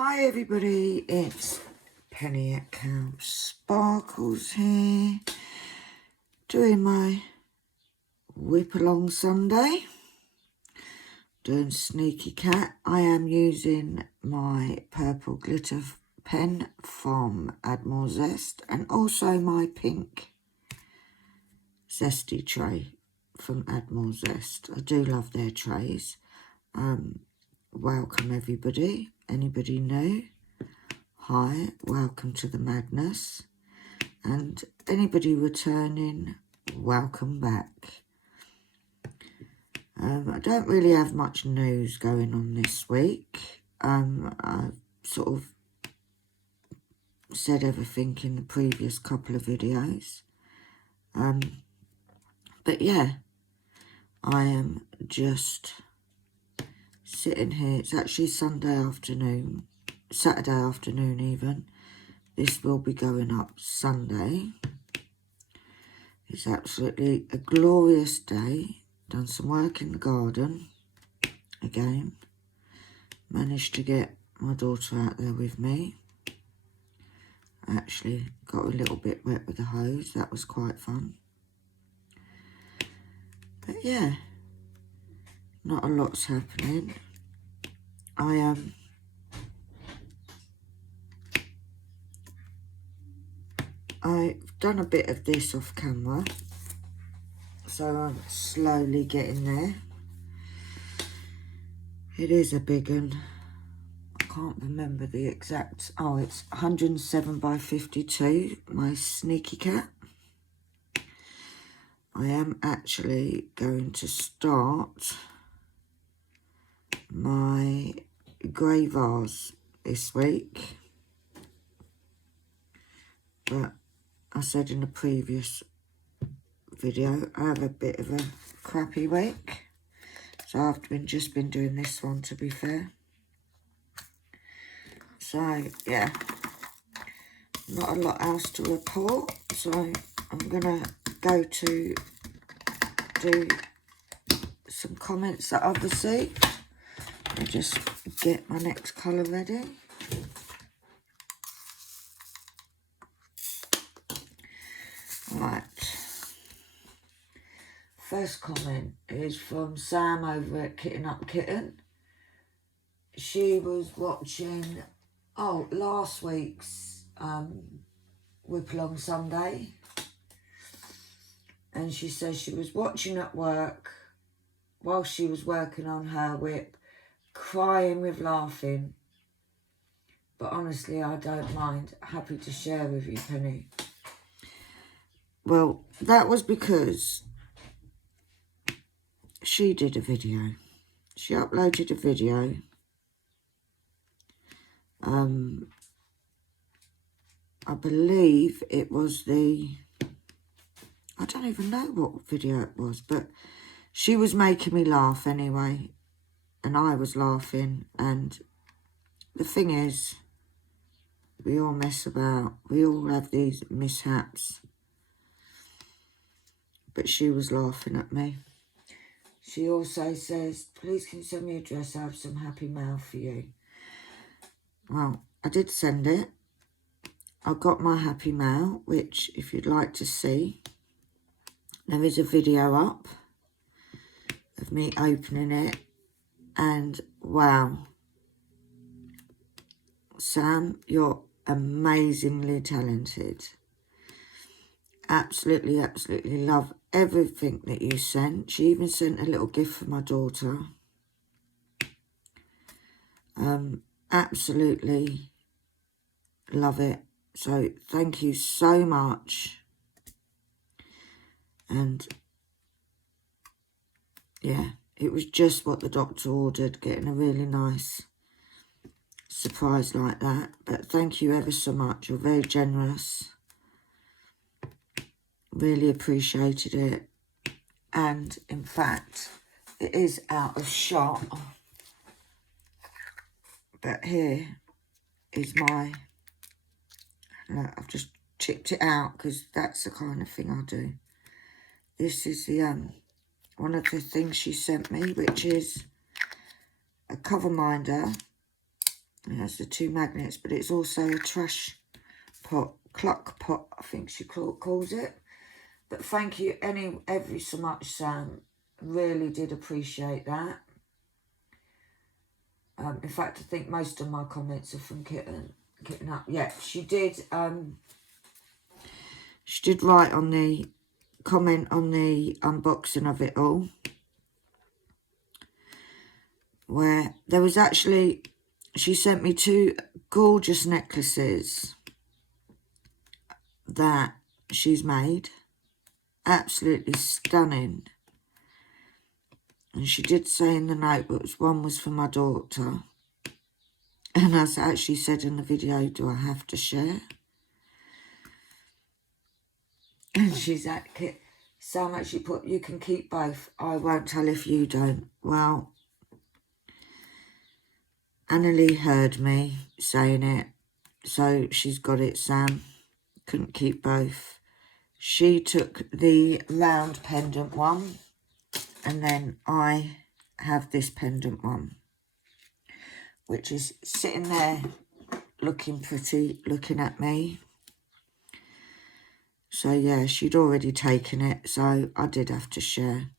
Hi everybody, it's Penny at Cow Sparkles here, doing my whip along Sunday, doing Sneaky Cat. I am using my purple glitter pen from Admiral Zest and also my pink zesty tray from Admiral Zest. I do love their trays. Welcome everybody, anybody new? Hi, welcome to the madness, and anybody returning, welcome back. I don't really have much news going on this week. I've sort of said everything in the previous couple of videos. But yeah, I am just sitting here. It's actually Saturday afternoon even. This will be going up Sunday. It's absolutely a glorious day. Done some work in the garden again. Managed to get my daughter out there with me. Actually got a little bit wet with the hose. That was quite fun. But yeah, not a lot's happening. I've done a bit of this off camera, so I'm slowly getting there. It is a big one. I can't remember the exact. Oh, it's 107 by 52, my Sneaky Cat. I am actually going to start my grey vase this week, but I said in the previous video I have a bit of a crappy week, so I've just been doing this one, to be fair. So yeah, not a lot else to report, so I'm gonna go to do some comments that I've received. I'll just get my next colour ready. Right, first comment is from Sam over at Kitten Up Kitten. She was watching last week's Whip Along Sunday, and she says she was watching at work while she was working on her whip, crying with laughing. But honestly, I don't mind. Happy to share with you, Penny. Well, that was because she did a video. She uploaded a video. I believe it was I don't even know what video it was, but she was making me laugh anyway, and I was laughing. And the thing is, we all mess about, we all have these mishaps, but she was laughing at me. She also says, please can you send me a dress? I have some happy mail for you. Well, I did send it. I got my happy mail, which if you'd like to see, there is a video up of me opening it, and wow, Sam, you're amazingly talented. Absolutely love everything that you sent. She even sent a little gift for my daughter. Absolutely love it. So thank you so much. And yeah, it was just what the doctor ordered, getting a really nice surprise like that. But thank you ever so much. You're very generous. Really appreciated it. And in fact, it is out of shot. But here is my... Look, I've just chipped it out because that's the kind of thing I do. This is the one of the things she sent me, which is a cover minder It has the 2 magnets, but it's also a trash pot, clock pot, I think she calls it. But thank you ever so much, Sam. Really did appreciate that. In fact, I think most of my comments are from Kitten Up. Yeah, she did write on the comment on the unboxing of it all, where there was actually, she sent me 2 gorgeous necklaces that she's made. Absolutely stunning. And she did say in the notebooks, one was for my daughter. And as I actually said in the video, do I have to share? And she's like, Sam actually put, you can keep both. I won't tell if you don't. Well, Annalie heard me saying it. So she's got it, Sam. Couldn't keep both. She took the round pendant one. And then I have this pendant one, which is sitting there looking pretty, looking at me. So yeah, she'd already taken it, so I did have to share.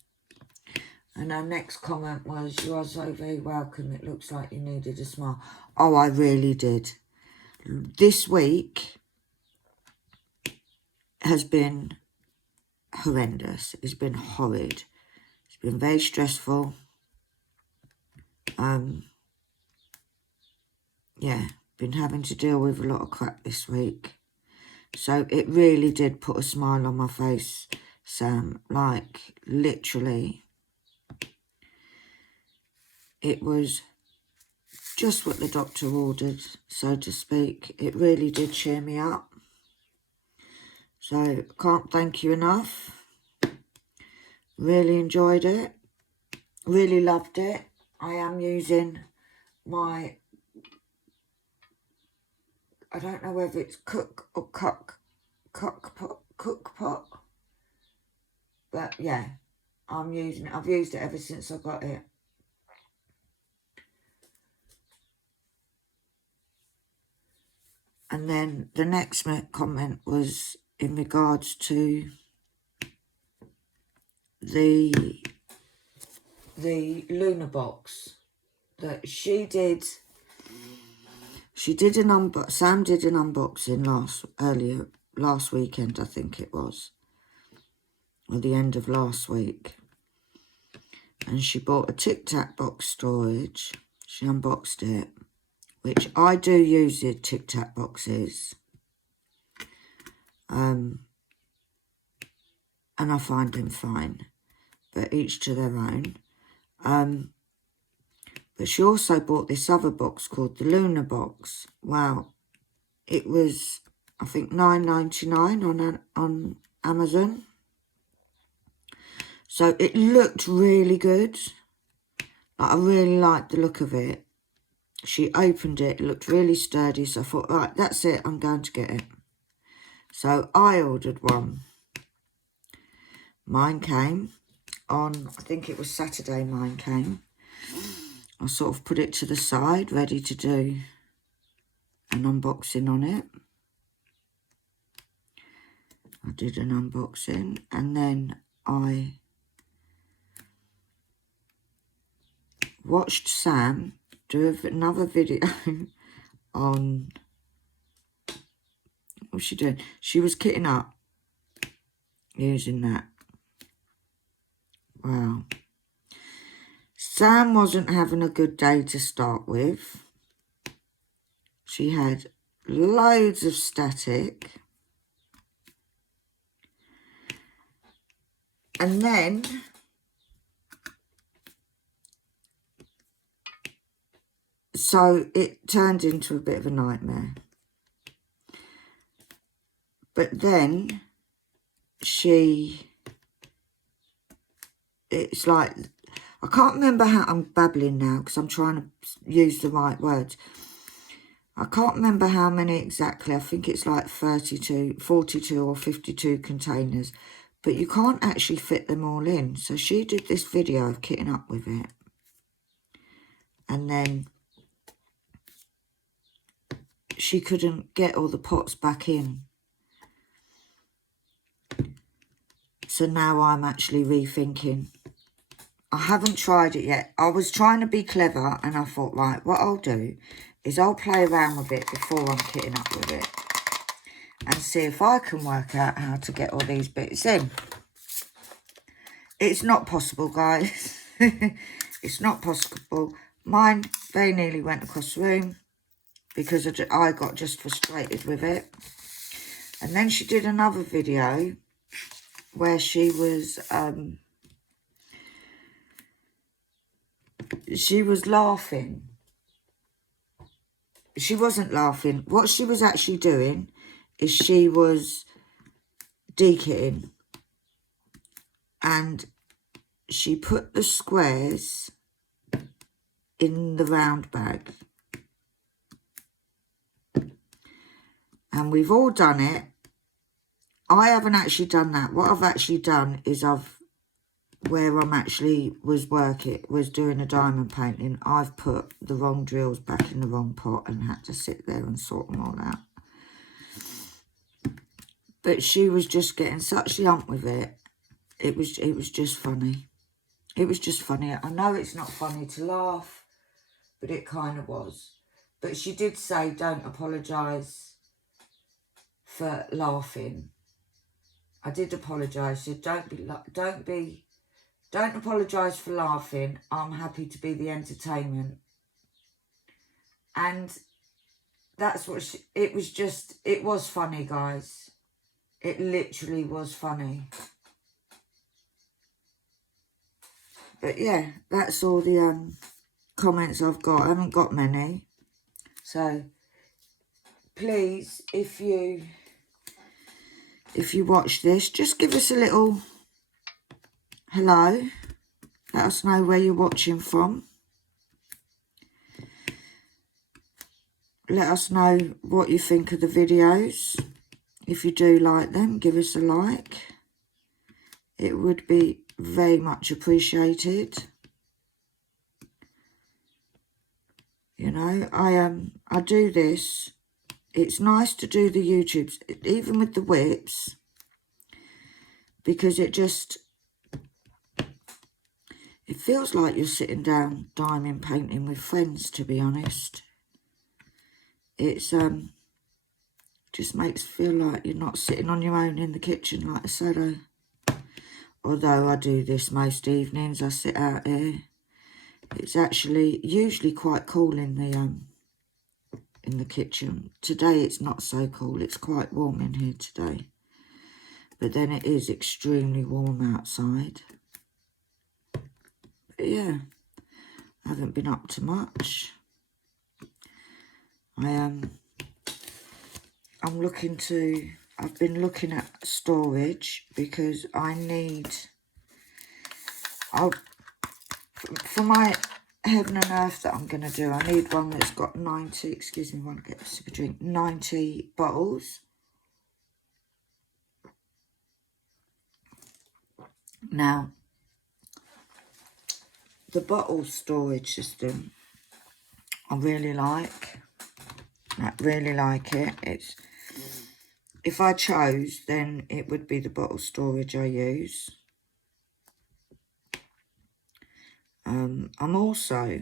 And her next comment was, you are so very welcome. It looks like you needed a smile. Oh, I really did. This week has been horrendous. It's been horrid. It's been very stressful. Yeah, been having to deal with a lot of crap this week. So it really did put a smile on my face, Sam. Like, literally. It was just what the doctor ordered, so to speak. It really did cheer me up. So, can't thank you enough. Really enjoyed it. Really loved it. I am using my, I don't know whether it's cook pot. But yeah, I'm using it. I've used it ever since I got it. And then the next comment was in regards to the Luna box that she did. Sam did an unboxing last weekend, I think it was, or the end of last week. And she bought a Tic Tac box storage. She unboxed it, which I do use the Tic Tac boxes. And I find them fine, but each to their own. But she also bought this other box called the Luna box. Wow, it was, I think, $9.99 on Amazon. So it looked really good. Like, I really liked the look of it. She opened it, it looked really sturdy, so I thought, right, that's it, I'm going to get it. So I ordered one. Mine came on, I think it was Saturday mine came. I sort of put it to the side, ready to do an unboxing on it. I did an unboxing, and then I watched Sam do another video on, what was she doing? She was kitting up using that. Wow. Sam wasn't having a good day to start with. She had loads of static. And then so it turned into a bit of a nightmare. But then it's like, I can't remember how, I'm babbling now because I'm trying to use the right words. I can't remember how many exactly. I think it's like 42 or 52 containers. But you can't actually fit them all in. So she did this video of kitting up with it. And then she couldn't get all the pots back in. So now I'm actually rethinking. I haven't tried it yet. I was trying to be clever and I thought, right, what I'll do is I'll play around with it before I'm kitting up with it and see if I can work out how to get all these bits in. It's not possible, guys. It's not possible. Mine very nearly went across the room because I got just frustrated with it. And then she did another video where she was laughing. She wasn't laughing. What she was actually doing is she was dekitting. And she put the squares in the round bag. And we've all done it. I haven't actually done that. What I've actually done is where I'm actually was doing a diamond painting, I've put the wrong drills back in the wrong pot and had to sit there and sort them all out. But she was just getting such lump with it. It was just funny. It was just funny. I know it's not funny to laugh, but it kind of was. But she did say, don't apologise for laughing. I did apologise. She said, don't apologise for laughing. I'm happy to be the entertainment. And that's what it was funny, guys. It literally was funny. But yeah, that's all the comments I've got. I haven't got many. So please, if you watch this, just give us a little hello. Let us know where you're watching from. Let us know what you think of the videos. If you do like them, give us a like. It would be very much appreciated. You know, I do this. It's nice to do the YouTubes, even with the whips, because it feels like you're sitting down diamond painting with friends, to be honest. It's just makes it feel like you're not sitting on your own in the kitchen, like I said. Although I do this most evenings, I sit out here. It's actually usually quite cool in the kitchen. Today it's not so cool. It's quite warm in here today. But then it is extremely warm outside. But yeah, I haven't been up to much. I've been looking at storage because I need, for my Heaven and Earth that I'm going to do, I need one that's got 90, excuse me, one get a sip of drink, 90 bottles. Now, the bottle storage system, I really like. I really like it. It's, if I chose, then it would be the bottle storage I use. I'm also,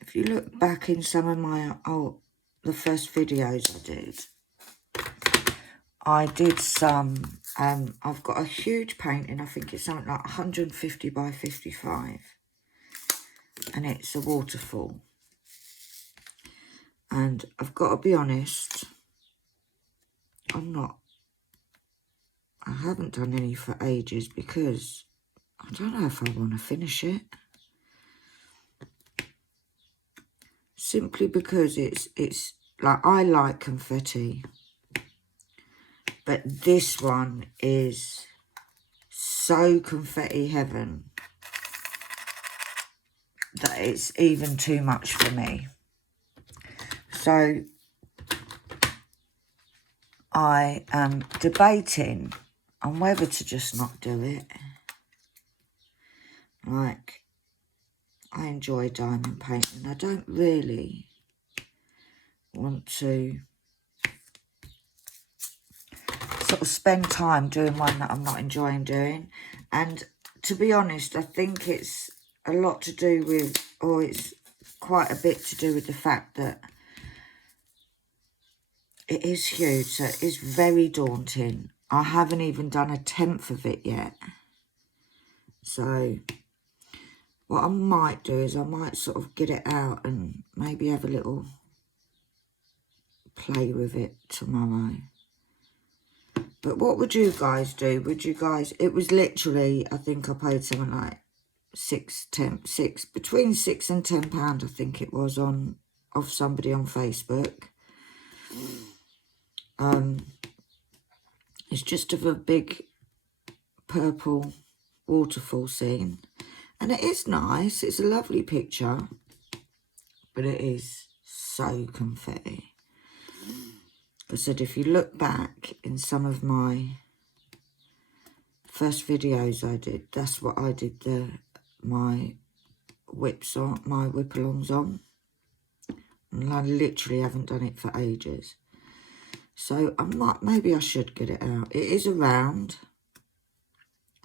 if you look back in some of my the first videos I did some, I've got a huge painting, I think it's something like 150 by 55, and it's a waterfall. And I've got to be honest, I haven't done any for ages because I don't know if I want to finish it. Simply because it's like, I like confetti, but this one is so Confetti Heaven that it's even too much for me. So I am debating on whether to just not do it. Like, I enjoy diamond painting. I don't really want to sort of spend time doing one that I'm not enjoying doing. And to be honest, I think it's a lot to do with, or it's quite a bit to do with the fact that it is huge, so it is very daunting. I haven't even done 1/10 of it yet. So what I might do is I might sort of get it out and maybe have a little play with it tomorrow. But what would you guys do? Would you guys, it was literally, I think I paid something like between £6 and £10, I think it was, off somebody on Facebook. It's just of a big purple waterfall scene. And it is nice. It's a lovely picture. But it is so confetti. I said, if you look back in some of my first videos I did, that's what I did my whip-alongs on. And I literally haven't done it for ages. So maybe I should get it out. It is a round,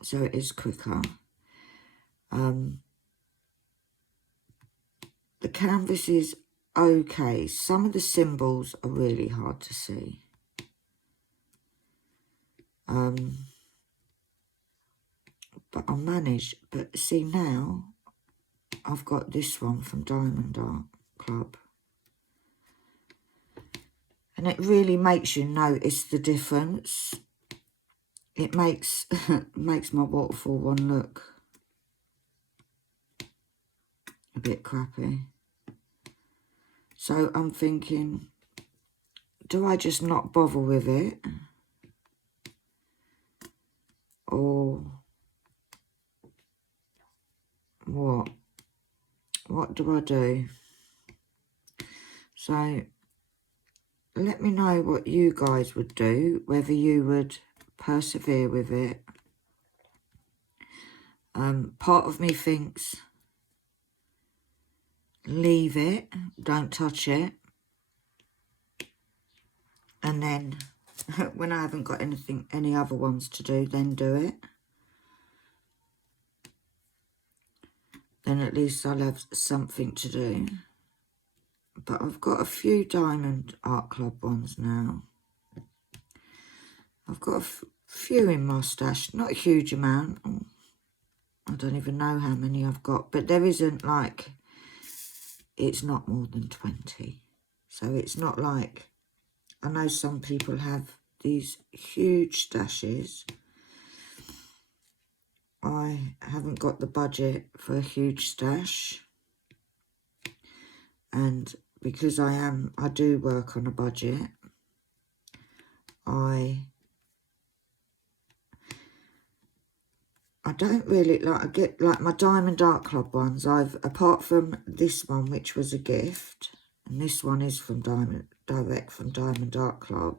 so it is quicker. The canvas is okay. Some of the symbols are really hard to see. But I managed. But see, now I've got this one from Diamond Art Club. And it really makes you notice the difference. It makes my waterfall one look a bit crappy. So I'm thinking, do I just not bother with it? Or what? What do I do? So let me know what you guys would do, whether you would persevere with it. Part of me thinks, leave it, don't touch it. And then when I haven't got any other ones to do, then do it. Then at least I'll have something to do. But I've got a few Diamond Art Club ones now. I've got a few in my stash, not a huge amount. I don't even know how many I've got, but there isn't like, it's not more than 20. So it's not like, I know some people have these huge stashes. I haven't got the budget for a huge stash. And because I do work on a budget, I don't really, I get, like my Diamond Art Club ones, apart from this one, which was a gift, and this one is from direct from Diamond Art Club.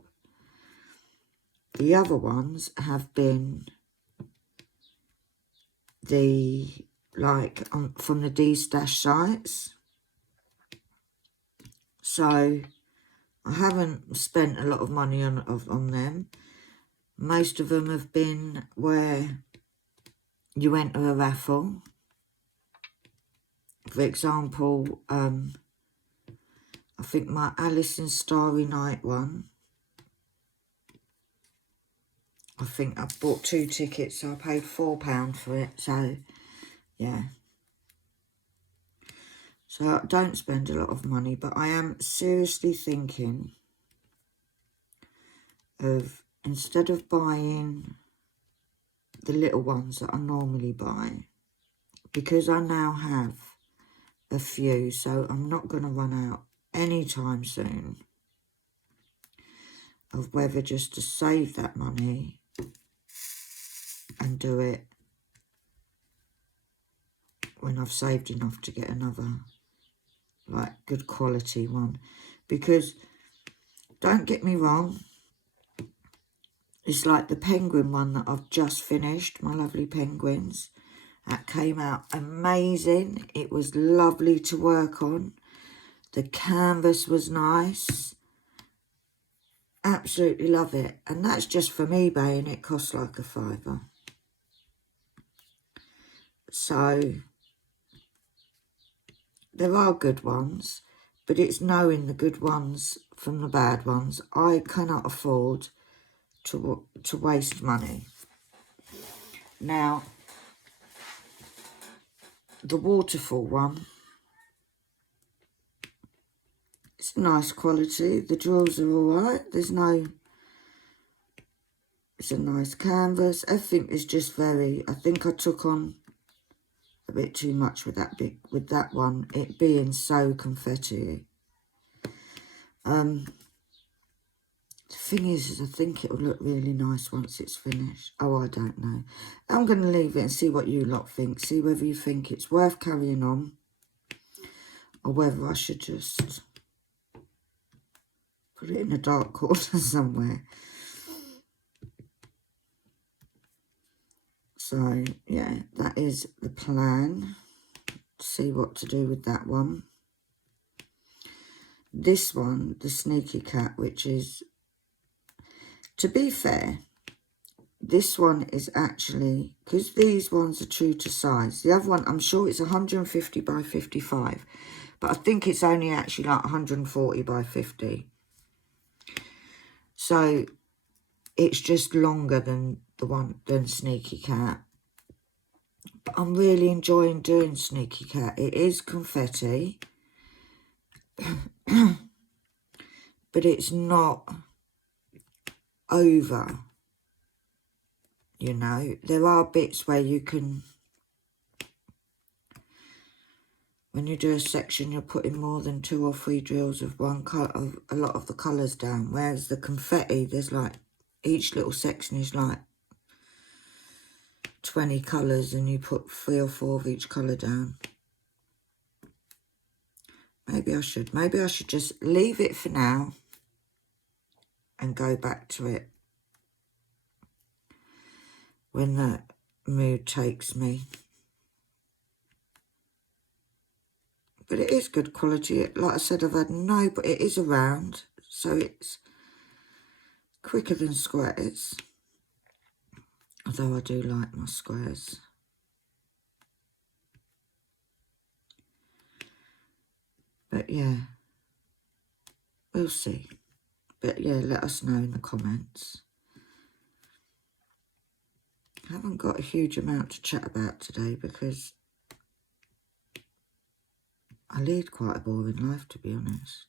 The other ones have been from the D-Stash sites. So I haven't spent a lot of money on them. Most of them have been where you enter a raffle. For example, I think my Alice in Starry Night one, I think I bought 2 tickets, so I paid £4 for it. So, yeah. So I don't spend a lot of money, but I am seriously thinking of, instead of buying the little ones that I normally buy, because I now have a few, so I'm not going to run out anytime soon, of whether just to save that money and do it when I've saved enough to get another, like, good quality one. Because, don't get me wrong, it's like the penguin one that I've just finished, my lovely penguins. That came out amazing. It was lovely to work on. The canvas was nice. Absolutely love it. And that's just from eBay and it costs like a £5. So there are good ones, but it's knowing the good ones from the bad ones. I cannot afford to waste money. Now, the waterfall one, it's nice quality. The drawers are alright. There's no... It's a nice canvas. Everything is just very... I think I took on a bit too much with that one. It being so confetti. The thing is I think it will look really nice once it's finished. Oh, I don't know. I'm going to leave it and see what you lot think. See whether you think it's worth carrying on or whether I should just put it in a dark corner somewhere. So, yeah, that is the plan. See what to do with that one. This one, the Sneaky Cat, which is, to be fair, this one is actually, because these ones are true to size. The other one, I'm sure it's 150 by 55, but I think it's only actually like 140 by 50. So it's just longer than than Sneaky Cat. But I'm really enjoying doing Sneaky Cat. It is confetti, but it's not over. You know, there are bits where you can, when you do a section, you're putting more than 2 or 3 drills of one colour, of a lot of the colours down. Whereas the confetti, there's like, each little section is like 20 colours and you put 3 or 4 of each colour down. Maybe I should just leave it for now and go back to it when the mood takes me. But it is good quality. Like I said, I've had no, but it is around, so it's quicker than squares. Although I do like my squares. But yeah, we'll see. But yeah, let us know in the comments. I haven't got a huge amount to chat about today because I lead quite a boring life, to be honest.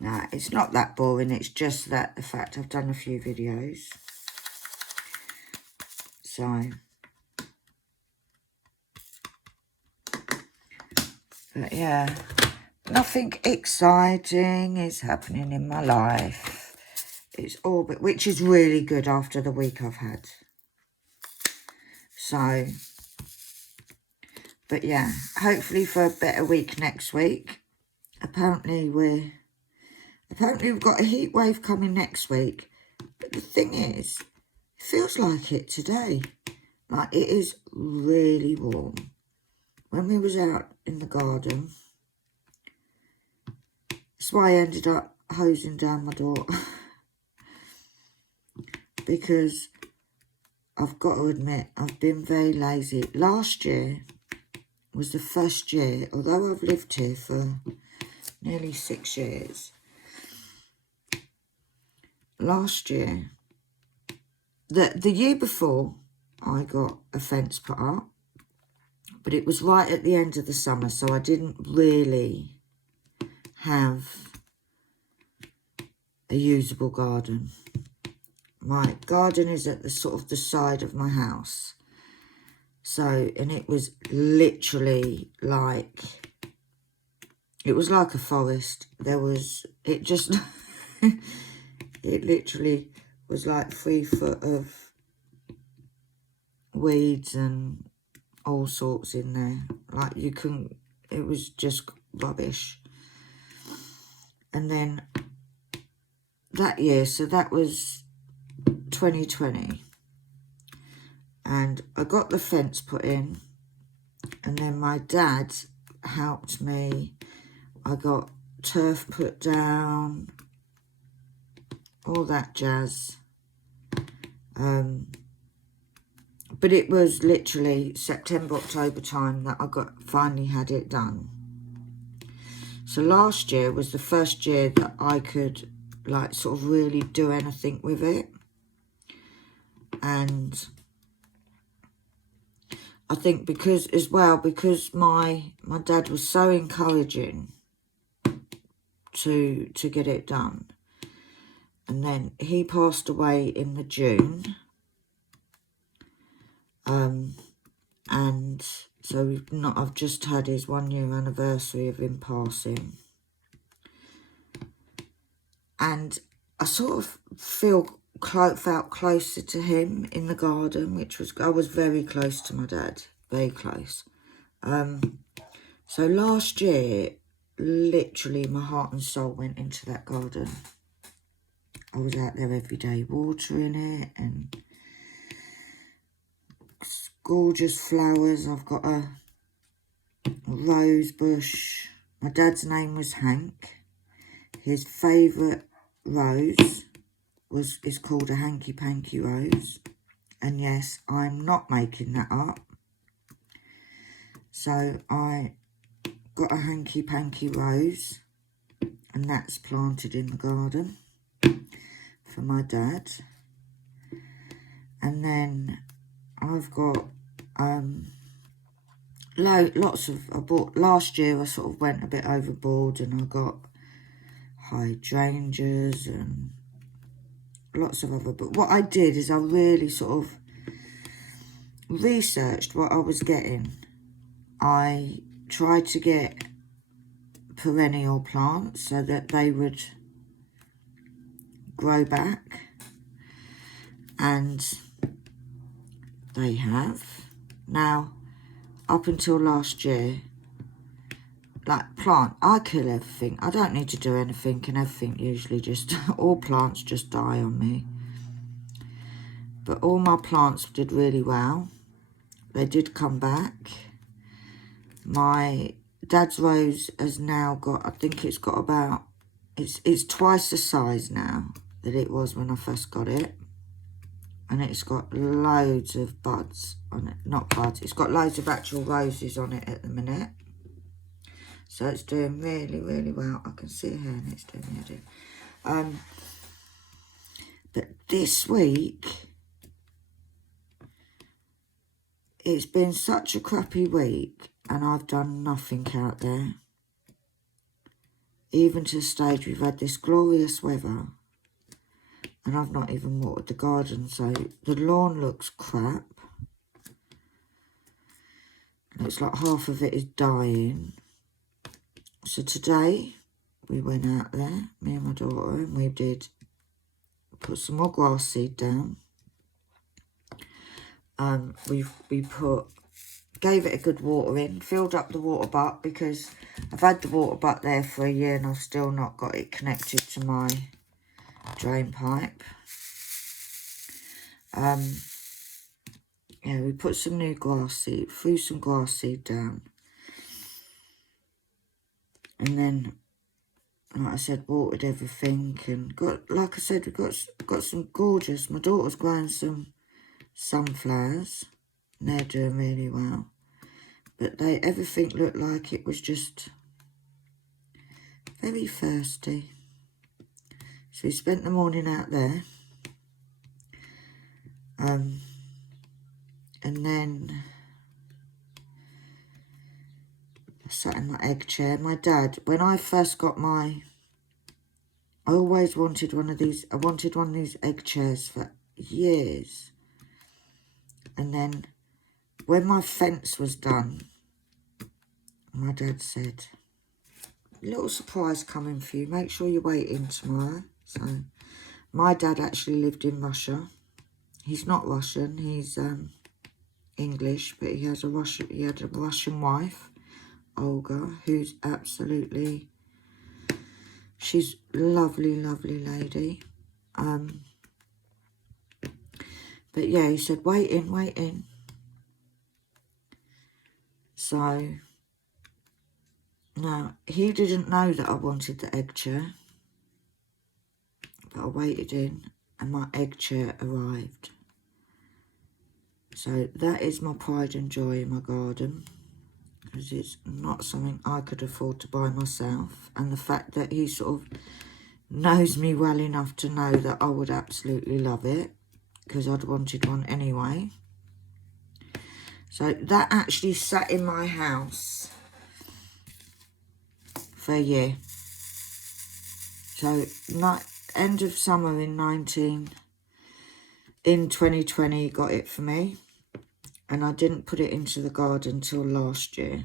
Nah, it's not that boring. It's just that the fact I've done a few videos. So, but yeah, nothing exciting is happening in my life. It's all, but which is really good after the week I've had. So, but yeah, hopefully for a better week next week. Apparently we've got a heat wave coming next week. But the thing is, it feels like it today. Like, it is really warm. When we was out in the garden, that's why I ended up hosing down my door. Because I've got to admit, I've been very lazy. Last year was the first year, although I've lived here for nearly 6 years. Last year, the year before, I got a fence put up, but it was right at the end of the summer, so I didn't really have a usable garden. My garden is at the sort of the side of my house. So, and it was literally like, it was like a forest. It just, it literally was like 3 foot of weeds and all sorts in there. Like, you couldn't, it was just rubbish. And then that year, so that was 2020. And I got the fence put in. And then my dad helped me I got turf put down, all that jazz. But it was literally September, October time that I finally had it done. So last year was the first year that I could like sort of really do anything with it. And I think because my dad was so encouraging to get it done. And then he passed away in the June. And so I've just had his 1 year anniversary of him passing. And I sort of felt closer to him in the garden, I was very close to my dad, very close. So last year, literally my heart and soul went into that garden. I was out there every day watering it, and gorgeous flowers. I've got a rose bush. My dad's name was Hank. His favourite rose is called a hanky panky rose. And yes, I'm not making that up. So I got a hanky panky rose, and that's planted in the garden for my dad. And then I've got last year I sort of went a bit overboard, and I got hydrangeas and lots of other, but what I did is I really sort of researched what I was getting. I tried to get perennial plants so that they would grow back, and they have. Now, up until last year, like I kill everything. I don't need to do anything, and everything usually just, all plants just die on me. But all my plants did really well. They did come back. My dad's rose has now got, I think it's got about, it's twice the size now that it was when I first got it. And it's got loads of buds on it. Not buds, it's got loads of actual roses on it at the minute. So it's doing really, really well. I can see it here and it's doing really. But this week, it's been such a crappy week, and I've done nothing out there. Even to the stage we've had this glorious weather, and I've not even watered the garden, so the lawn looks crap. Looks like half of it is dying. So today, we went out there, me and my daughter, and we did put some more grass seed down. Gave it a good watering, filled up the water butt, because I've had the water butt there for a year and I've still not got it connected to my drain pipe. Yeah, we put some new grass seed, threw some grass seed down. And then, like I said, watered everything, and like I said, we got some gorgeous, my daughter's growing some sunflowers, and they're doing really well. But everything looked like it was just very thirsty. So we spent the morning out there. And then I sat in my egg chair. My dad, when I first got I always wanted one of these. I wanted one of these egg chairs for years. And then when my fence was done, my dad said, little surprise coming for you. Make sure you wait in tomorrow. So my dad actually lived in Russia. He's not Russian. He's English, but he had a Russian wife, Olga, who's absolutely, she's lovely, lovely lady. But yeah, he said, wait in. So Now, he didn't know that I wanted the egg chair, but I waited in and my egg chair arrived. So that is my pride and joy in my garden, because it's not something I could afford to buy myself. And the fact that he sort of knows me well enough to know that I would absolutely love it, because I'd wanted one anyway. So that actually sat in my house for a year. So end of summer in 2020 got it for me. And I didn't put it into the garden till last year,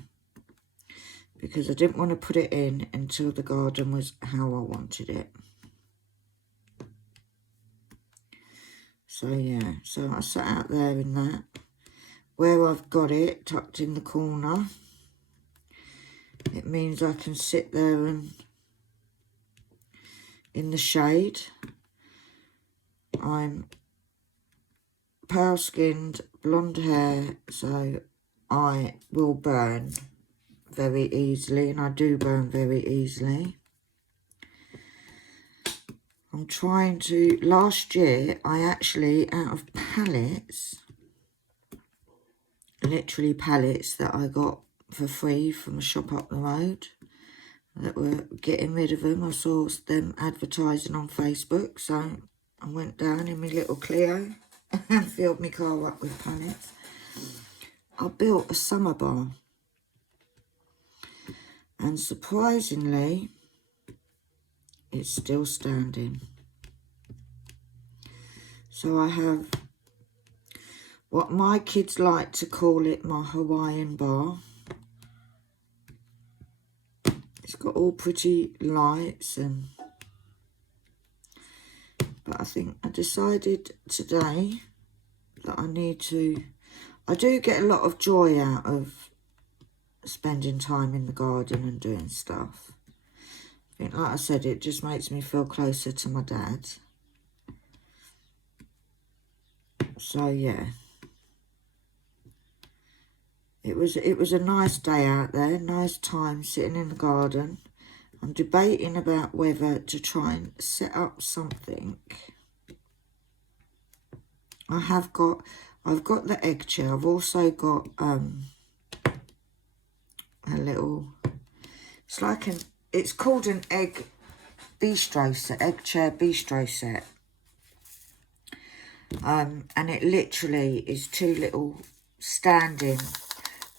because I didn't want to put it in until the garden was how I wanted it. So yeah, so I sat out there in that. Where I've got it tucked in the corner, it means I can sit there and in the shade. I'm pale skinned, blonde hair, so I will burn very easily, and I do burn very easily. I'm trying to, last year I actually, out of pallets, literally pallets that I got for free from a shop up the road that were getting rid of them, I saw them advertising on Facebook, so I went down in my little Clio and filled my car up with pallets. I built a summer bar, and surprisingly it's still standing. So I have what my kids like to call it my Hawaiian bar. It's got all pretty lights, but I think I decided today that I do get a lot of joy out of spending time in the garden and doing stuff. I think, like I said, it just makes me feel closer to my dad. So yeah, it was a nice day out there, nice time sitting in the garden. I'm debating about whether to try and set up something. I've got the egg chair. I've also got a little, it's called an egg bistro set, egg chair bistro set. And it literally is two little standing,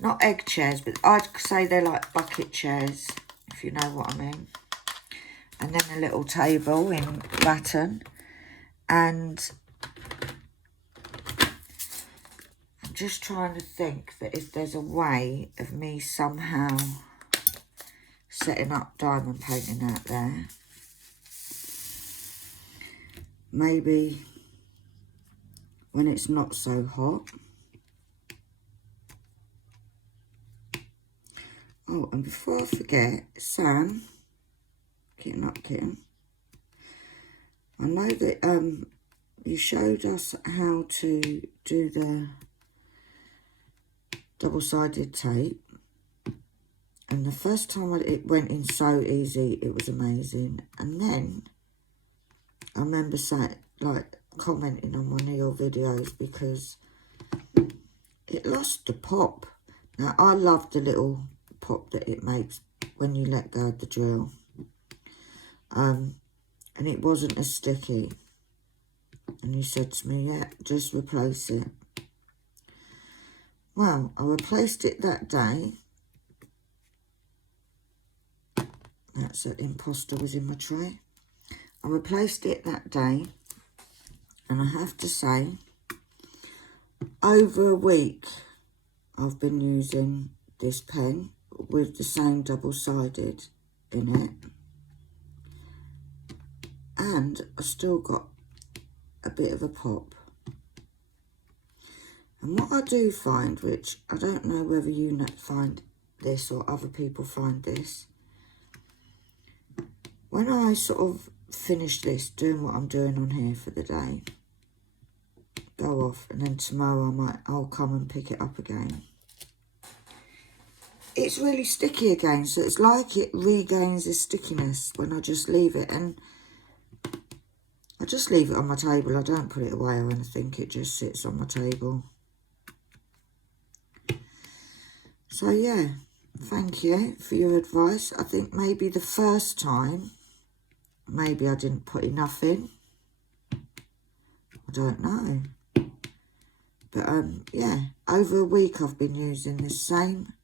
not egg chairs, but I'd say they're like bucket chairs, if you know what I mean. And then a little table in rattan. And I'm just trying to think that if there's a way of me somehow setting up diamond painting out there. Maybe when it's not so hot. Oh, and before I forget, Sam, kitten up kitten, I know that you showed us how to do the double-sided tape, and the first time it went in so easy, it was amazing. And then I remember saying, like, commenting on one of your videos because it lost the pop. Now, I love the little pop that it makes when you let go of the drill. And it wasn't as sticky. And you said to me, yeah, just replace it. Well, I replaced it that day. That's an imposter was in my tray. I replaced it that day. And I have to say, over a week, I've been using this pen with the same double-sided in it. And I still got a bit of a pop. And what I do find, which I don't know whether you find this or other people find this, when I sort of finish this, doing what I'm doing on here for the day, go off, and then tomorrow I'll come and pick it up again. it's really sticky again. So it's like it regains the stickiness when I just leave it. And I just leave it on my table. I don't put it away or anything. It just sits on my table. So yeah, thank you for your advice. I think maybe the first time, maybe I didn't put enough in. I don't know. But yeah, over a week I've been using this same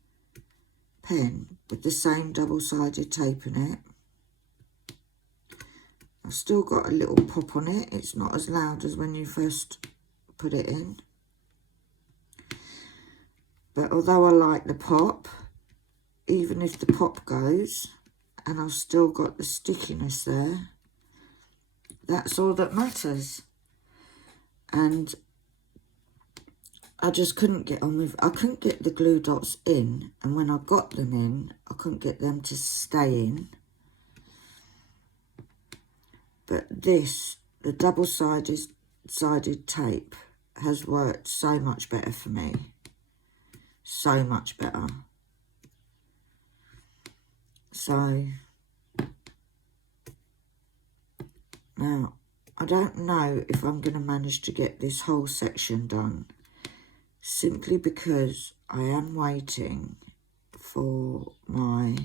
pen with the same double-sided tape in it. I've still got a little pop on it. It's not as loud as when you first put it in. But although I like the pop, even if the pop goes and I've still got the stickiness there, that's all that matters. And I just couldn't get on with, I couldn't get the glue dots in, and when I got them in, I couldn't get them to stay in. But this, the double-sided tape, has worked so much better for me. So much better. So, now, I don't know if I'm going to manage to get this whole section done, simply because I am waiting for my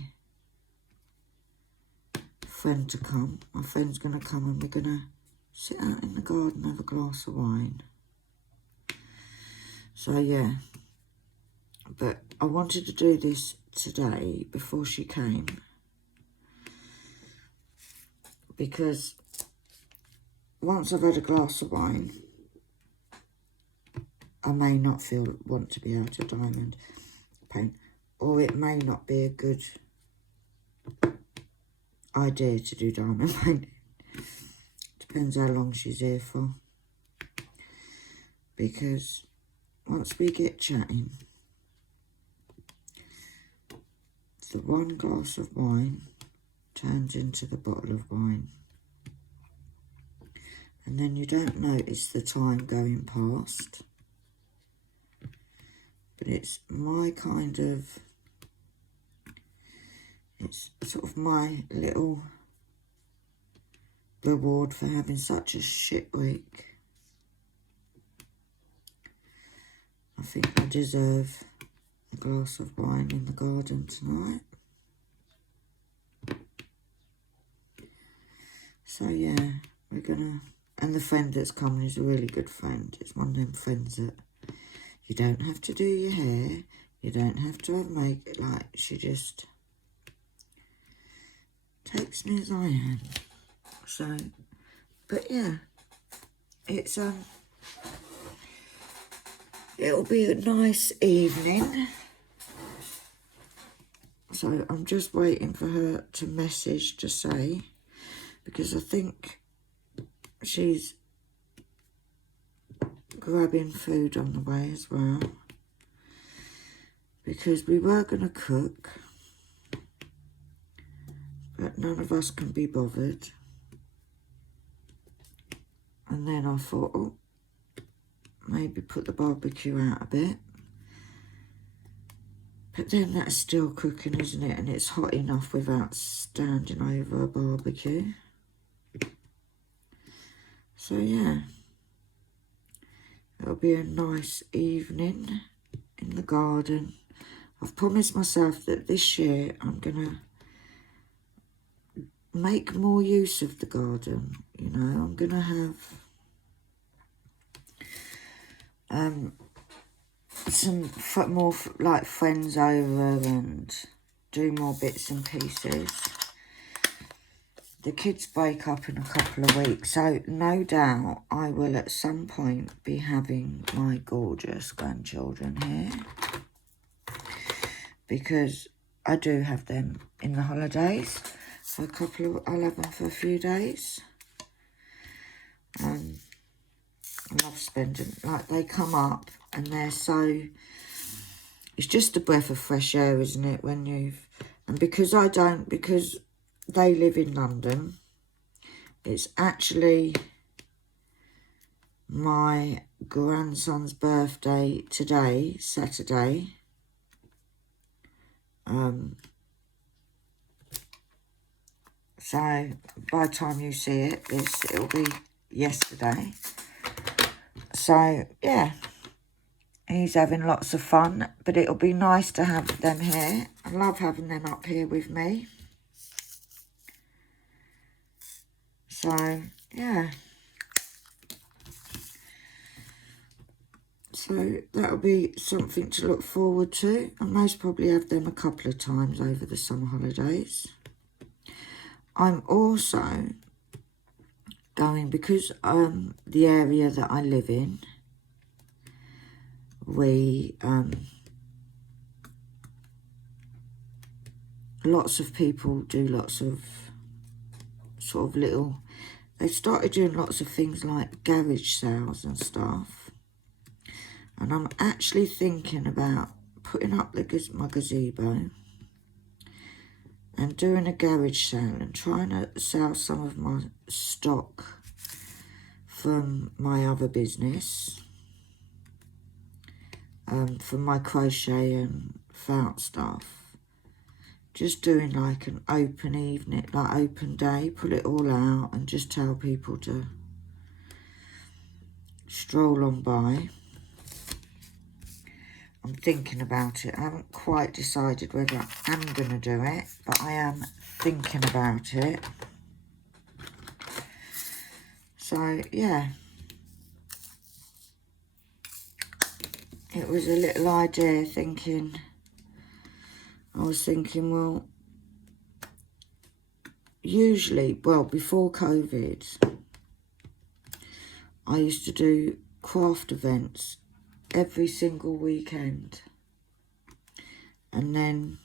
friend to come. My friend's going to come and we're going to sit out in the garden, have a glass of wine. So yeah, but I wanted to do this today before she came, because once I've had a glass of wine, I may not want to be able to diamond paint, or it may not be a good idea to do diamond painting. Depends how long she's here for. Because once we get chatting, the one glass of wine turns into the bottle of wine. And then you don't notice the time going past. But it's my kind of, it's sort of my little reward for having such a shit week. I think I deserve a glass of wine in the garden tonight. So yeah, we're gonna, and the friend that's coming is a really good friend. It's one of them friends that you don't have to do your hair, you don't have to have makeup, like, she just takes me as I am. So, but yeah, it's it'll be a nice evening. So I'm just waiting for her to message to say, because I think she's grabbing food on the way as well, because we were going to cook, but none of us can be bothered. And then I thought, oh, maybe put the barbecue out a bit. But then that's still cooking, isn't it? And it's hot enough without standing over a barbecue. So yeah, it'll be a nice evening in the garden. I've promised myself that this year I'm going to make more use of the garden. You know, I'm going to have some more like friends over and do more bits and pieces. The kids break up in a couple of weeks, so no doubt I will at some point be having my gorgeous grandchildren here, because I do have them in the holidays for a couple of, I'll have them for a few days. I love spending, like, they come up and they're so, it's just a breath of fresh air, isn't it, when you've, and because they live in London, it's actually my grandson's birthday today, Saturday, So by the time you see it, it'll be yesterday. So yeah, he's having lots of fun, but it'll be nice to have them here. I love having them up here with me. So yeah. So that'll be something to look forward to. I most probably have them a couple of times over the summer holidays. I'm also going, because the area that I live in, we lots of people do lots of sort of little, they started doing lots of things like garage sales and stuff, and I'm actually thinking about putting up my gazebo and doing a garage sale and trying to sell some of my stock from my other business, from my crochet and felt stuff. Just doing like an open evening, like open day, pull it all out and just tell people to stroll on by. I'm thinking about it. I haven't quite decided whether I'm going to do it, but I am thinking about it. So, yeah. It was a little idea thinking, I was thinking, well, usually, well, before COVID, I used to do craft events every single weekend. And then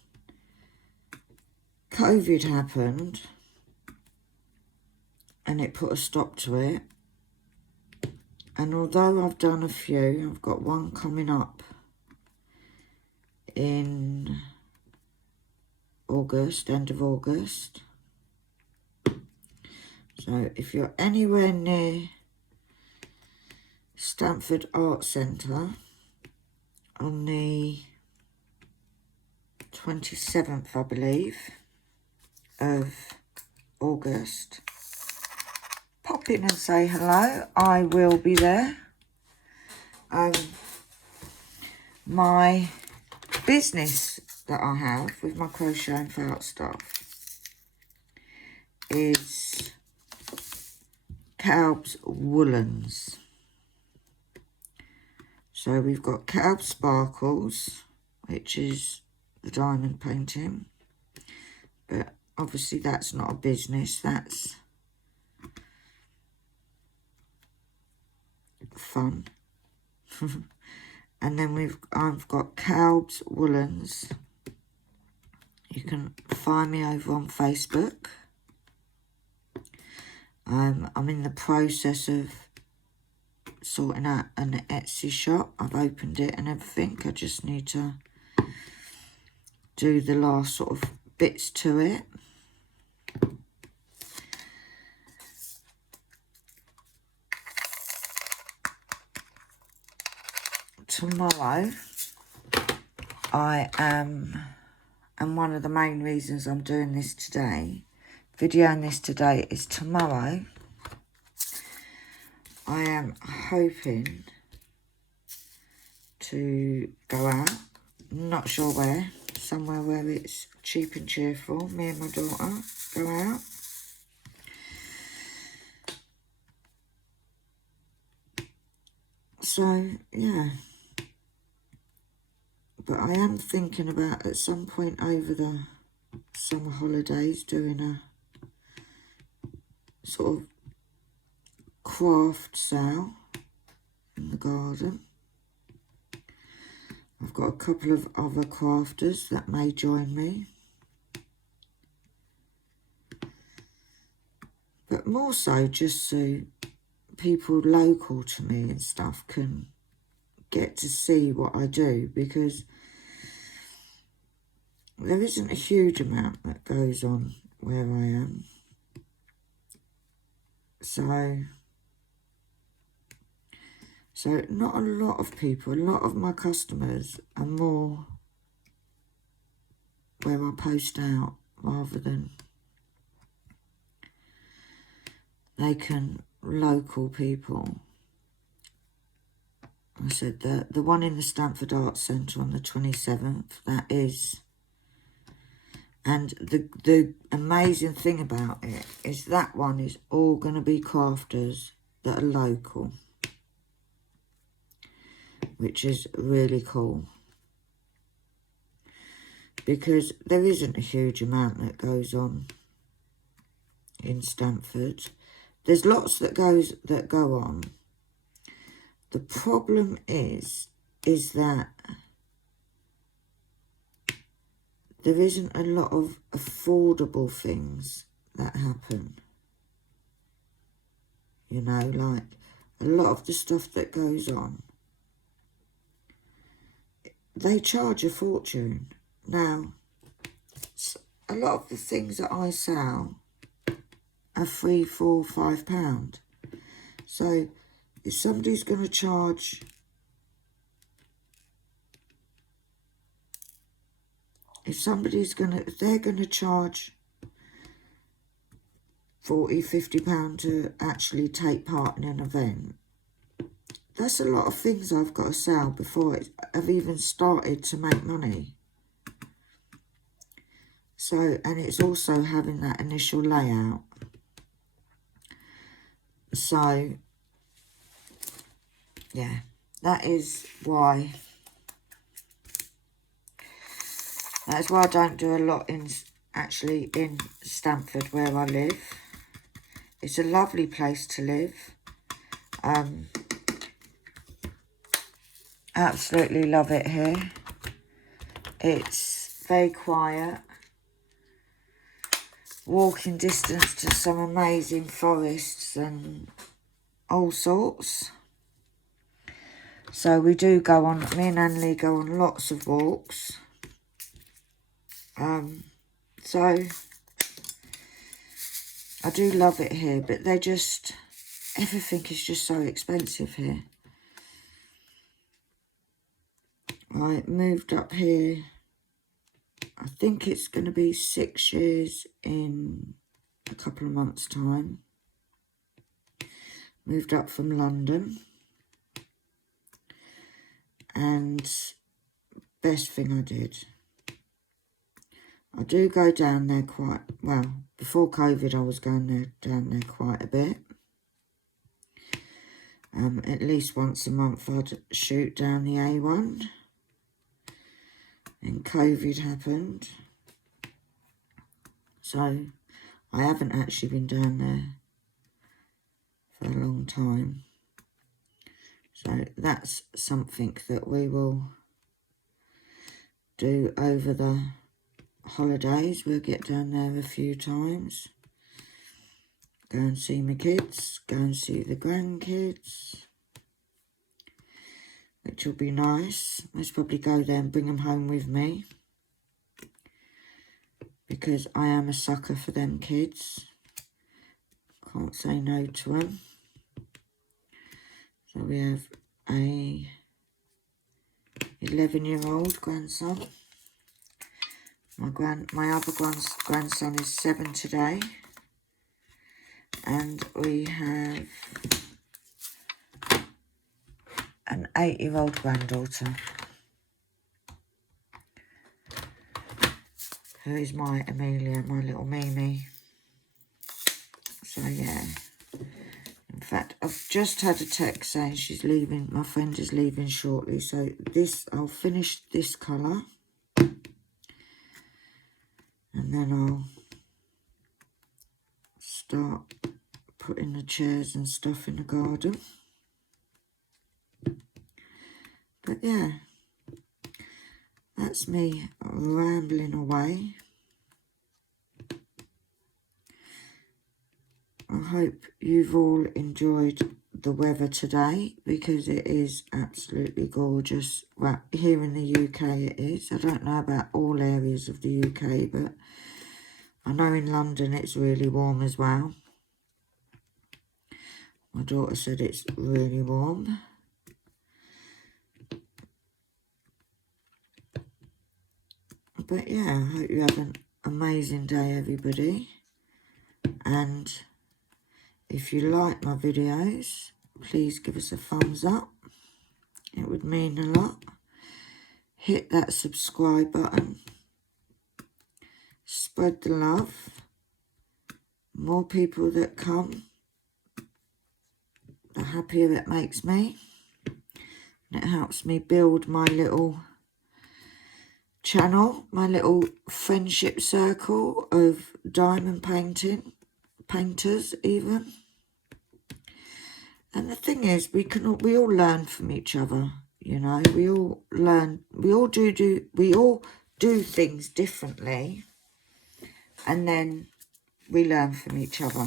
COVID happened and it put a stop to it. And although I've done a few, I've got one coming up in August, end of August. So if you're anywhere near Stamford Art Centre on the 27th, I believe, of August, pop in and say hello. I will be there. My business that I have with my crochet and felt stuff is Calb's Woolens. So we've got Calb Sparkles, which is the diamond painting, but obviously that's not a business, that's fun. And then I've got Calb's Woolens. You can find me over on Facebook. I'm in the process of sorting out an Etsy shop. I've opened it and everything. I just need to do the last sort of bits to it. Tomorrow, and one of the main reasons I'm doing this today, videoing this today, is tomorrow I am hoping to go out, not sure where, somewhere where it's cheap and cheerful. Me and my daughter go out. So, yeah. But I am thinking about at some point over the summer holidays doing a sort of craft sale in the garden. I've got a couple of other crafters that may join me. But more so just so people local to me and stuff can get to see what I do, because there isn't a huge amount that goes on where I am. So not a lot of people, a lot of my customers are more where I post out rather than local people. I said the one in the Stamford Arts Centre on the 27th, that is. And the amazing thing about it is that one is all going to be crafters that are local, which is really cool. Because there isn't a huge amount that goes on in Stamford. There's lots that go on. The problem is that there isn't a lot of affordable things that happen. You know, like a lot of the stuff that goes on, they charge a fortune. Now, a lot of the things that I sell are £3, £4, £5. So if somebody's going to charge if they're going to charge £40, £50 to actually take part in an event, that's a lot of things I've got to sell before I've even started to make money. So, and it's also having that initial layout. So, yeah, that is why I don't do a lot in Stamford where I live. It's a lovely place to live. Absolutely love it here. It's very quiet. Walking distance to some amazing forests and all sorts. So we do go on, me and Annie go on lots of walks. So I do love it here, but everything is just so expensive here. I moved up here, I think it's going to be 6 years in a couple of months' time. Moved up from London. And best thing I did. I do go down there quite, well, before COVID I was going down there quite a bit. At least once a month I'd shoot down the A1. And COVID happened. So I haven't actually been down there for a long time. So that's something that we will do over the holidays. We'll get down there a few times. Go and see my kids. Go and see the grandkids. Which will be nice. Most probably go there and bring them home with me. Because I am a sucker for them kids. Can't say no to them. So we have a 11-year-old grandson. My other grandson is 7 today. And we have an 8-year-old granddaughter. Who is my Amelia, my little Mimi. So yeah. In fact, I've just had a text saying she's leaving. My friend is leaving shortly. So I'll finish this colour. And then I'll start putting the chairs and stuff in the garden. But yeah, that's me rambling away. I hope you've all enjoyed the weather today, because it is absolutely gorgeous. Well, here in the UK it is. I don't know about all areas of the UK, but I know in London it's really warm as well. My daughter said it's really warm. But yeah, I hope you have an amazing day, everybody. And if you like my videos, please give us a thumbs up. It would mean a lot. Hit that subscribe button. Spread the love. More people that come, the happier it makes me. And it helps me build my little channel, my little friendship circle of diamond painters even. And the thing is, we all learn from each other, you know. We all learn, we all do things differently, and then we learn from each other.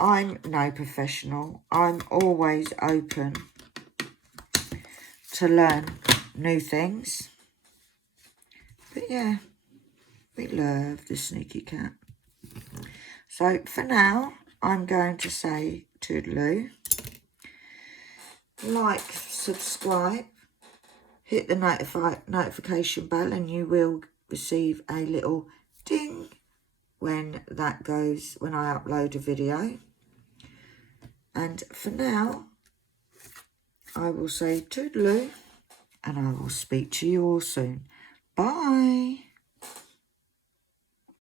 I'm no professional. I'm always open to learn new things. But yeah, we love the sneaky cat. So for now, I'm going to say toodaloo. Like, subscribe, hit the notification bell, and you will receive a little ding when that goes, when I upload a video. And for now, I will say toodaloo, and I will speak to you all soon. Bye.